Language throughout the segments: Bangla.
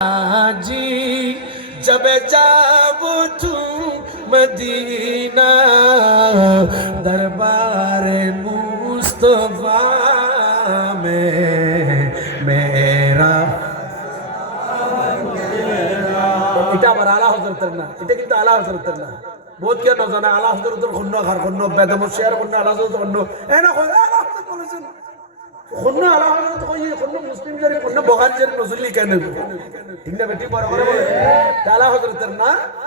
जी जब जाब तू मदीना दरबार मुस्तफा में मेरा এটা আমার আলা হজরতের না এটা কিন্তু আলা হজরতের না বহুত কেন জানা আলা হজরতের খন্ন খার খন্ন বেদম শেয়ার খন্ন আলা হজরত খন্ন এ না কই আলা হজরত বলেছেন মুসলিম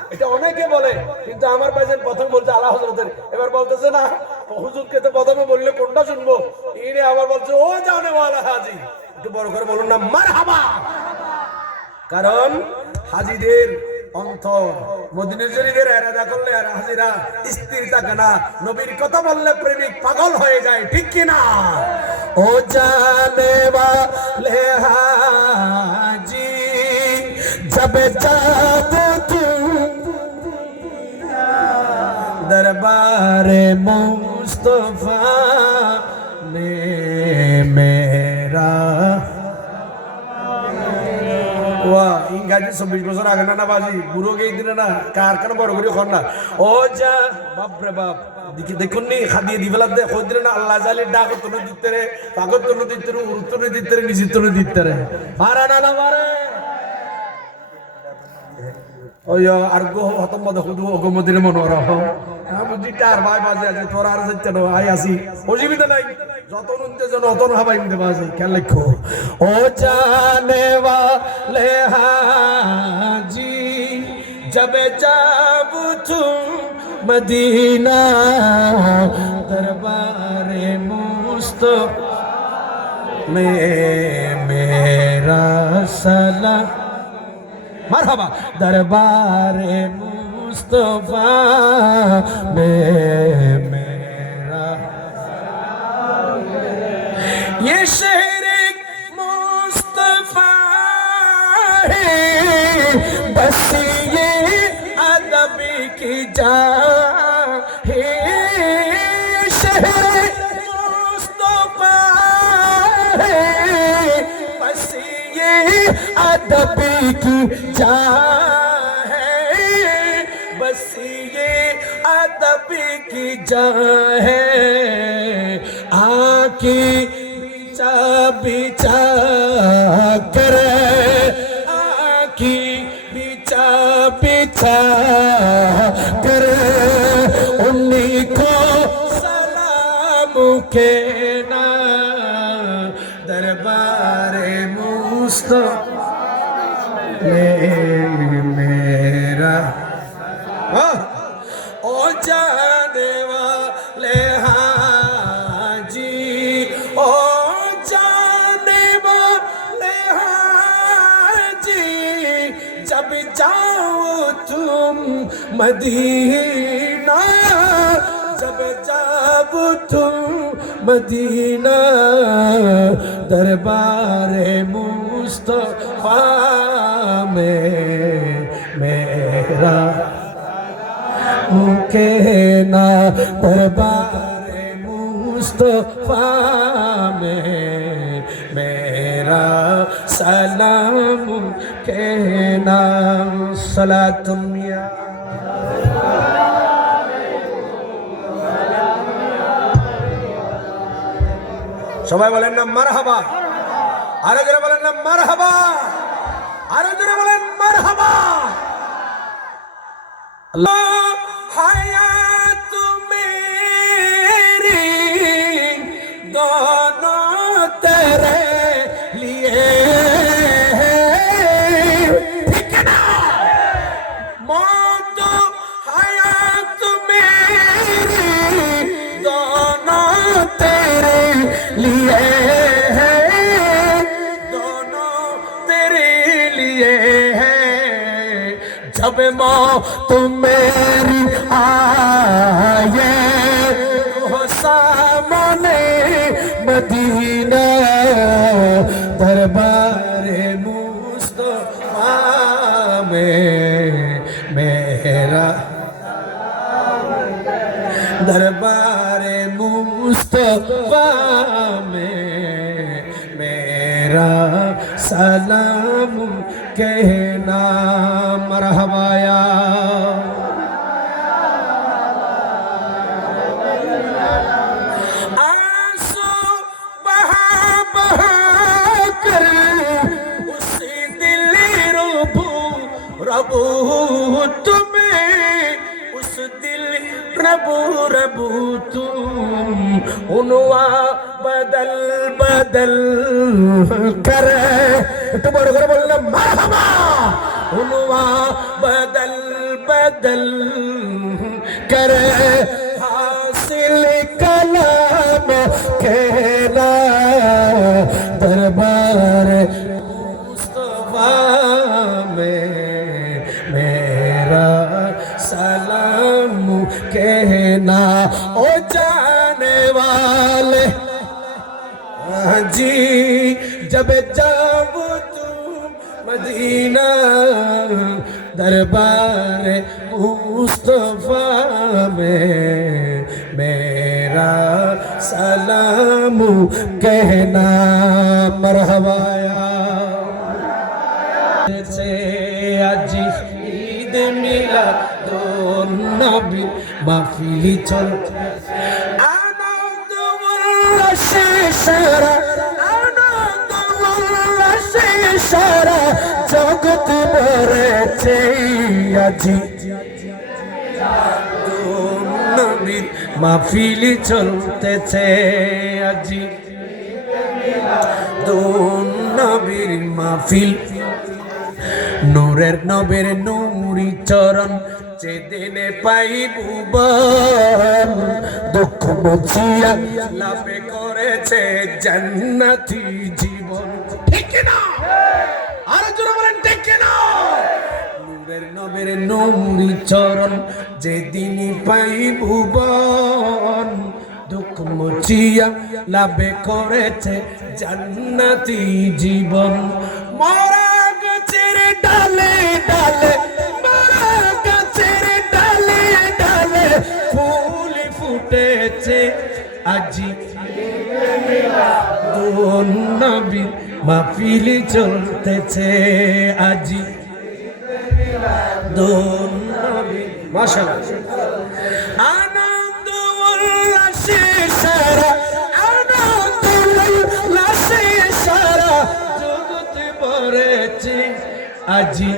বলে অনেকে বলে, কিন্তু আমার প্রথম বলছে এবার বলতেছে না, হুজুরকে তো প্রথমে বললে কোনটা শুনব? ইনি আবার বলছে, ও জানে হাজি। একটু বড় করে বলুন না, মারহাবা। কারণ হাজিদের অন্তর। স্থির থাকে না। প্রেমিক পাগল হয়ে যায়, ঠিক কি না? ও জানে দরবারে মুস্তফা নে আজ চব্বিশ বছর আগে না না বাজি বুড়ো গেই দিনে না, কার কেন বড় করি খন না। ও যা, বাপ রে বাপ দেখুন নি, খাদিয়ে দি বেলা দে খোঁজ না, আল্লাহ জালি ডাক তোর দিতে রে পাগত তোর দিতে রে উত্তর দিতে রে নিজে তোর দিতে রে। মারা না না মারে। ওই আর গো, হতম মদ হুদু, ওগো মদিনে মনোর হ্যাঁ, বুঝি টার ভাই বাজে আছে, তোর আর যাচ্ছে না, আই আসি অসুবিধা নাই। যত নুনতে যেন অত হাবাই নিতে বাজে, খেয়াল লেখো ও জানে বা লেহা जब जाब तुम मदीना दरबार मुस्तफा में मेरा सलाम मरहबा दरबार मुस्तफा में ادبی کی جاں ہے۔ بس یہ ادبی کی جاں ہے۔ آ کے بچا بچا کر آ کی بچا بچا کر ان کو سلام کے میرا ہاں۔ او جی او جانے جی جب جاؤ تم مدینہ، جب جب تم مدینہ، دربار منہ मुस्तफा में मेरा मुके ना दरबार मुस्तफा में मेरा सलाम कहना सला तुम या সবাই বলেন না মারহাবা আরও যারা বলেন না মার হাবা আরও যারা বলেন মার হাবা হায়াত মেরি তেরে جب ماں تم میری آئے، تو سامان مدینہ دربار مصطفیٰ میں میرا دربار مصطفیٰ میں میرا سلام कहना मरहबाया आंसू बहा बहा कर उसी दिल रबू रबू तुम्हें उस दिल रबू रबू तुम उनवा बदल बदल कर একটু বড় করে বললাম بدل بدل کر حاصل کلام کہنا۔ دربار میرا سلام کہنا۔ او جانے والے ہاں جی جب جاؤ মদিনা, দরবার মুস্তফা মে মেরা সালাম কহনা মরহবায়া সে আজি ঈদ মিলা দো নবী মাহফিলি চলছে জগৎ ভরেছে আজি। নবীর মাহফিলি চলতেছে আজি। দো নবীর মাহফিল। নূরের নবের নূরি চরণ যেদিনে পাইব বল, দুঃখ মুছিয়া লাভে করেছে জান্নাতি জীবন নবের নূরি চরণ যেদিনই পাইব বল, দুঃখ মুছিয়া লাভে করেছে জান্নাতি জীবন। মরা গাছের ডালে ডালে আজি নবী চলতেছে আজি মাশাআল্লাহ। আনন্দ উল্লাসে সারা আনন্দ উল্লাসে সারা। জগৎ ভরেছে আজি।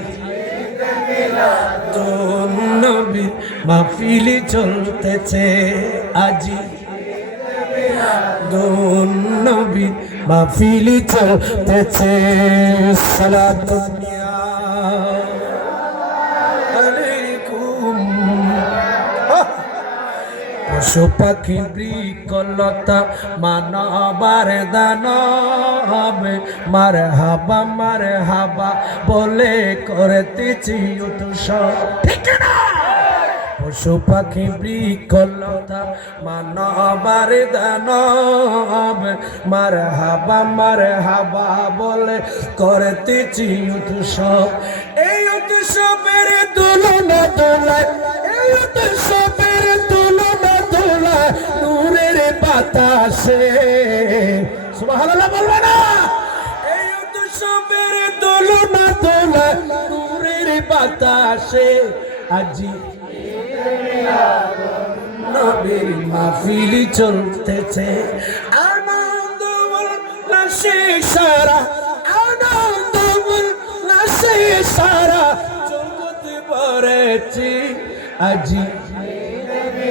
তো নবী চলতেছে আজি। দোন নবী মাহফিলি চলতেছে সালাতুনিয়া পশু পাখি বৃকলতা মানবার দানবে। মার হাবা মার হাবা বলে করতেছি উৎসব। ঠিক না? পশু পাখি বৃকলতা মানবার দানবে। মার হাবা মার হাবা বলে করতেছি উৎসব। এই উৎসবের দুলনা দোলায় এই উৎসবের বাতাসে। সুবহানাল্লাহ বলবে না। এই উৎসবের দুলনা দোলায় নূরের বাতাসে। আজি নবীর মাহফিলি চলতেছে। আনন্দ উল্লাসে সারা আনন্দ উল্লাসে সারা জগৎ ভরেছে আজি নবী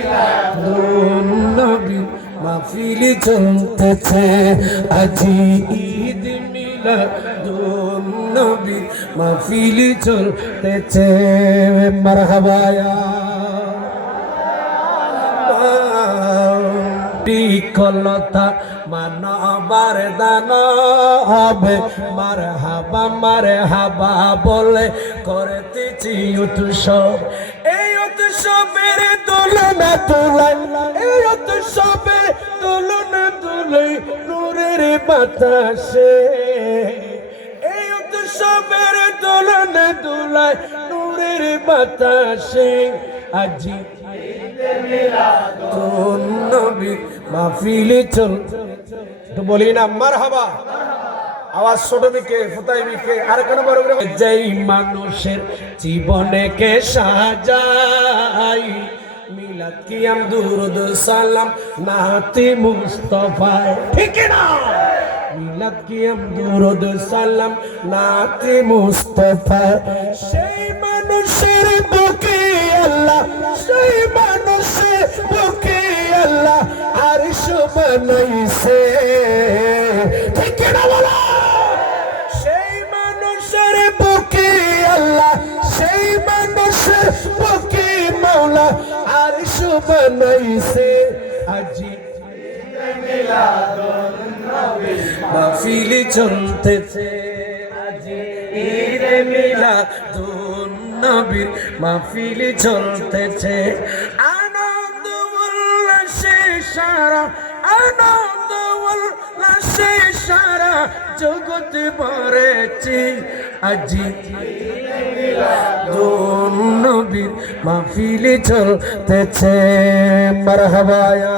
মাহফিলি চলতেছে। আজি ঈদ মিলা নবী, মাহফিলি চলতেছে। মারহাবায়া বিকলতা মানবার দান হবে মার হাবা মার হাবা বলে করতেছি উৎসব। এই উৎসবের তুলনা তুলাই এই উৎসবের তুলাই নূরের বাতাসে। এই উৎসবের তুলনা তুলাই নূরের বাতাসে। আজি মাহফিলে চল তো বলি না মার হাবা আওয়াজ ছোট মিকে ফুতাই মিকে আর কেন বড় যেই মানুষের জীবনে কে সাজাই মিলাদ কিয়াম, দুরুদ, সালাম, নাতি মুস্তফায় ঠিক না? মিলাদ, কিয়াম, দুরুদ, সালাম, নাতি মুস্তফায় সেই মানুষের বুকে আল্লাহ, সেই মানুষের বুকে আল্লাহ আরশ বানাইছে। ঠিক না বলা? বানাইছে আজি মাহফিলি চলতেছে। আজি ঈদে মিলাদুন নবীর মাহফিলি চলতেছে। আনন্দ উল্লাসে সারা আনন্দ উল্লাসে সারা, জগৎ ভরেছে। আজি নবীর চলতেছে মারহাবায়া